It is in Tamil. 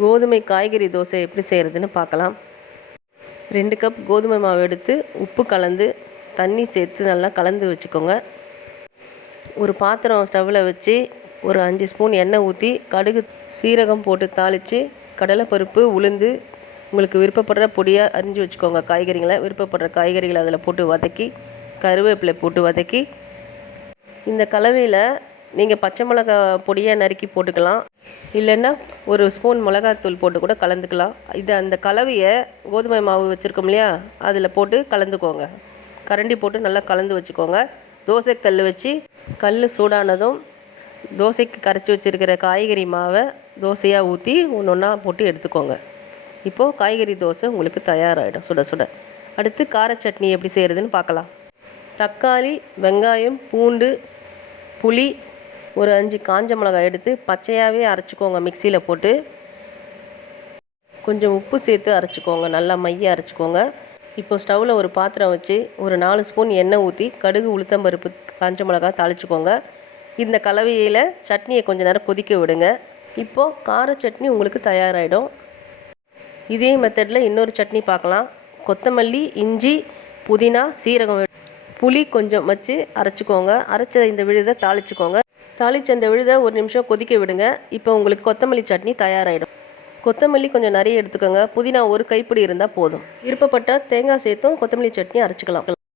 கோதுமை காய்கறி தோசை எப்படி செய்கிறதுன்னு பார்க்கலாம். 2 கப் கோதுமை மாவு எடுத்து உப்பு கலந்து தண்ணி சேர்த்து நல்லா கலந்து வச்சுக்கோங்க. ஒரு பாத்திரம் ஸ்டவ்வில் வச்சு ஒரு 5 ஸ்பூன் எண்ணெய் ஊற்றி கடுகு சீரகம் போட்டு தாளித்து கடலைப்பருப்பு உளுந்து உங்களுக்கு விருப்பப்படுற பொடியாக அரிஞ்சு வச்சுக்கோங்க. காய்கறிகளை விருப்பப்படுற காய்கறிகளை அதில் போட்டு வதக்கி கருவேப்பிலை போட்டு வதக்கி இந்த கலவையில் நீங்கள் பச்சை மிளகா பொடியாக நறுக்கி போட்டுக்கலாம். இல்லைன்னா ஒரு ஸ்பூன் மிளகாத்தூள் போட்டு கூட கலந்துக்கலாம். அந்த கலவையை கோதுமை மாவு வச்சுருக்கோம் இல்லையா, அதில் போட்டு கலந்துக்கோங்க. கரண்டி போட்டு நல்லா கலந்து வச்சுக்கோங்க. தோசைக்கல் வச்சு கல் சூடானதும் தோசைக்கு கரைச்சி வச்சுருக்கிற காய்கறி மாவை தோசையாக ஊற்றி ஒன்று ஒன்றா போட்டு எடுத்துக்கோங்க. இப்போது காய்கறி தோசை உங்களுக்கு தயாராகிடும் சுட சுட. அடுத்து கார சட்னி எப்படி செய்கிறதுன்னு பார்க்கலாம். தக்காளி, வெங்காயம், பூண்டு, புளி, ஒரு 5 காஞ்ச மிளகாய் எடுத்து பச்சையாகவே அரைச்சிக்கோங்க. மிக்சியில் போட்டு கொஞ்சம் உப்பு சேர்த்து அரைச்சிக்கோங்க. நல்லா மைய அரைச்சிக்கோங்க. இப்போ ஸ்டவ்வில் ஒரு பாத்திரம் வச்சு ஒரு 4 ஸ்பூன் எண்ணெய் ஊற்றி கடுகு உளுத்தம்பருப்பு காஞ்ச மிளகாய் தாளிச்சிக்கோங்க. இந்த கலவையில் சட்னியை கொஞ்சம் நேரம் கொதிக்க விடுங்க. இப்போது கார சட்னி உங்களுக்கு தயாராகிடும். இதே மெத்தடில் இன்னொரு சட்னி பார்க்கலாம். கொத்தமல்லி, இஞ்சி, புதினா, சீரகம், புளி கொஞ்சம் வச்சு அரைச்சிக்கோங்க. அரைச்ச இந்த விழுதை தாளிச்சிக்கோங்க. தாளிச்ச இந்த விழுதை ஒரு நிமிஷம் கொதிக்க விடுங்க. இப்போ உங்களுக்கு கொத்தமல்லி சட்னி தயாராகிடும். கொத்தமல்லி கொஞ்சம் நிறைய எடுத்துக்கோங்க. புதினா ஒரு கைப்பிடி இருந்தால் போதும். விருப்பப்பட்ட தேங்காய் சேர்த்தும் கொத்தமல்லி சட்னி அரைச்சிக்கலாம்.